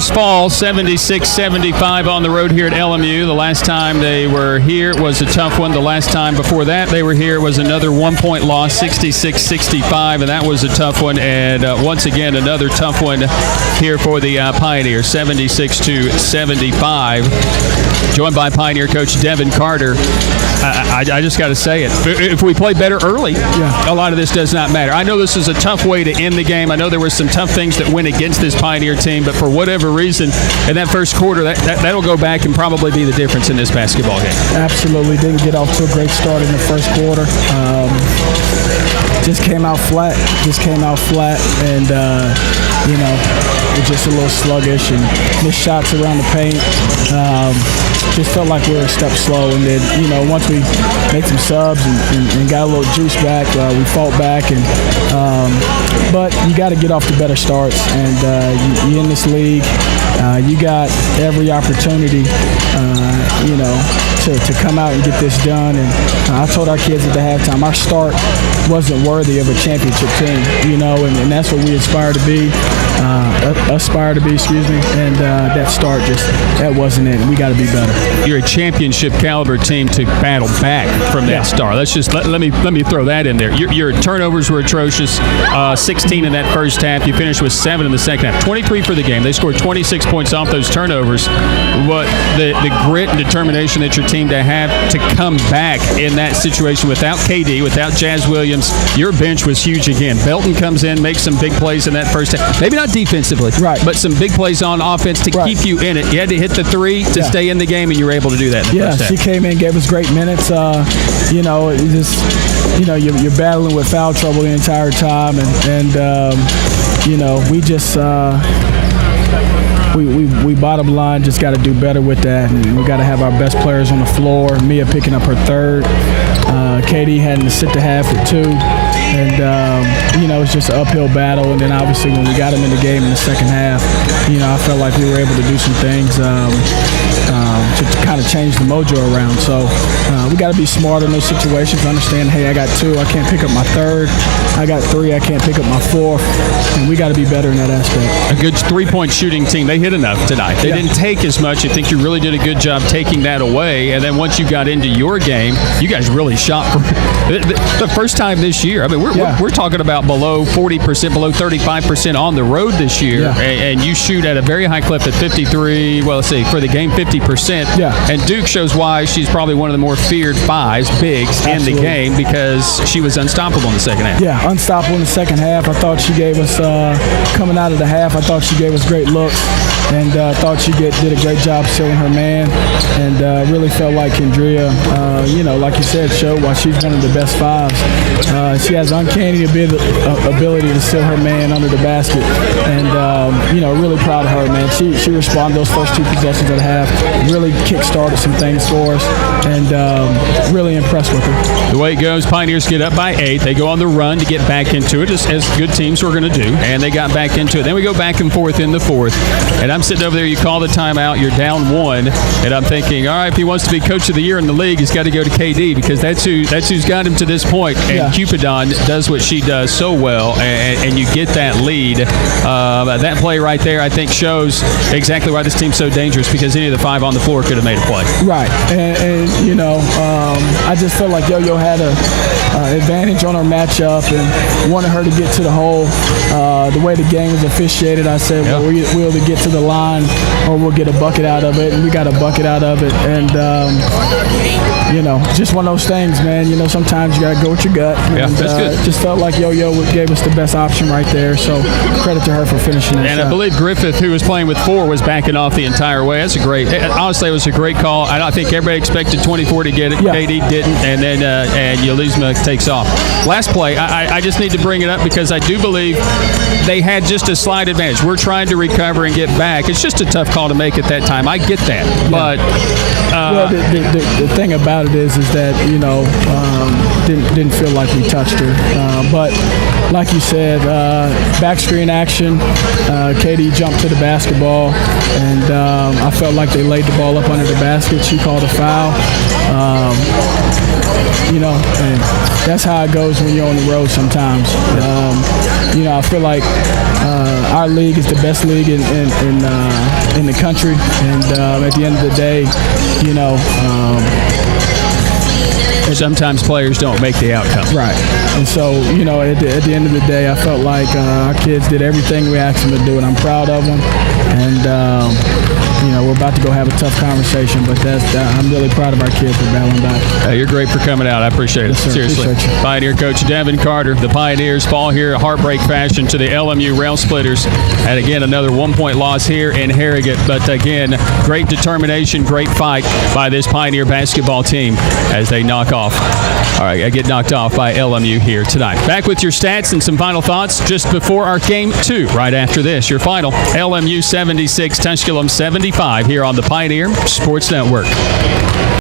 Fall 76-75 on the road here at LMU. The last time they were here was a tough one. The last time before that they were here was another 1-point loss, 66-65, and that was a tough one. And once again, another tough one here for the Pioneers, 76-75. Joined by Pioneer coach Devan Carter. I just got to say it. If we play better early, a lot of this does not matter. I know this is a tough way to end the game. I know there were some tough things that went against this Pioneer team, but for whatever reason, in that first quarter, that'll go back and probably be the difference in this basketball game. Absolutely. Didn't get off to a great start in the first quarter. Just came out flat. And, we're just a little sluggish and missed shots around the paint. Just felt like we were a step slow. And then, once we made some subs and got a little juice back, we fought back. But you got to get off to better starts. And you in this league, you got every opportunity, to come out and get this done. And I told our kids at the halftime, our start wasn't worthy of a championship team, and that's what we aspire to be. And that start that wasn't it. We got to be better. You're a championship caliber team to battle back from that start. Let's just let me throw that in there. Your turnovers were atrocious. 16 in that first half. You finished with 7 in the second half. 23 for the game. They scored 26 points off those turnovers. But the grit and determination that your team to have to come back in that situation without KD, without Jazz Williams, your bench was huge again. Belton comes in, makes some big plays in that first half. Maybe not defensively, but some big plays on offense to keep you in it. You had to hit the three to stay in the game, and you were able to do that in the first half. She came in, gave us great minutes. You're battling with foul trouble the entire time, and we just we bottom line just got to do better with that, and we got to have our best players on the floor. Mia picking up her third, Katie having to sit the half with 2. And, it's just an uphill battle. And then obviously when we got them in the game in the second half, I felt like we were able to do some things to kind of change the mojo around. So we got to be smart in those situations, understand, hey, I got 2, I can't pick up my third. I got 3, I can't pick up my 4th. And we got to be better in that aspect. A good three-point shooting team. They hit enough tonight. They didn't take as much. I think you really did a good job taking that away. And then once you got into your game, you guys really shot for the first time this year. I mean, we're talking about below 40%, below 35% on the road this year, and you shoot at a very high clip at 53. Well, let's see, for the game, 50%. And Duke shows why she's probably one of the more feared bigs in the game because she was unstoppable in the second half. Yeah, unstoppable in the second half. I thought she gave us coming out of the half. I thought she gave us great looks, and thought she did a great job sealing her man, and really felt like Kendria, like you said, showed why she's one of the best 5s. She has uncanny ability to seal her man under the basket, and really proud of her, man. She responded those first 2 possessions of the half, really kick-started some things for us, and really impressed with her. The way it goes, Pioneers get up by 8. They go on the run to get back into it, as good teams were going to do, and they got back into it. Then we go back and forth in the 4th, and I'm sitting over there, you call the timeout, you're down 1, and I'm thinking, all right, if he wants to be coach of the year in the league, he's got to go to KD because that's who's got him to this point. And Cupidon does what she does so well, and you get that lead. That play right there, I think, shows exactly why this team's so dangerous because any of the 5 on the floor could have made a play. Right, and I just felt like Yo-Yo had an advantage on her matchup and wanted her to get to the hole. The way the game was officiated, I said, well, we'll either get to the line or we'll get a bucket out of it, and we got a bucket out of it. And, just one of those things, man. Sometimes you got to go with your gut. And, that's good. Just felt like Yo-Yo gave us the best option right there, so credit to her for finishing that shot. I believe Griffith, who was playing with 4, was backing off the entire way. That's honestly, it was a great call. I think everybody expected 24 to get it. KD didn't, and then and Yelizma takes off. Last play, I just need to bring it up because I do believe they had just a slight advantage. We're trying to recover and get back. It's just a tough call to make at that time. I get that, but the thing about it is that didn't feel like we touched her, but like you said, back screen action. Katie jumped to the basketball, and I felt like they laid the ball up under the basket. She called a foul. And that's how it goes when you're on the road sometimes. I feel like our league is the best league in the country. And at the end of the day, sometimes players don't make the outcome. Right. And so, at the end of the day, I felt like our kids did everything we asked them to do, and I'm proud of them. And, we're about to go have a tough conversation, but I'm really proud of our kids for battling back. You're great for coming out. I appreciate it. Yes, sir. Seriously. Appreciate you. Pioneer coach Devan Carter. The Pioneers fall here heartbreak fashion to the LMU Rail Splitters. And again, another 1-point loss here in Harrogate. But again, great determination, great fight by this Pioneer basketball team as they get knocked off by LMU here tonight. Back with your stats and some final thoughts just before our game 2. Right after this, your final LMU 76, Tusculum 75 here on the Pioneer Sports Network.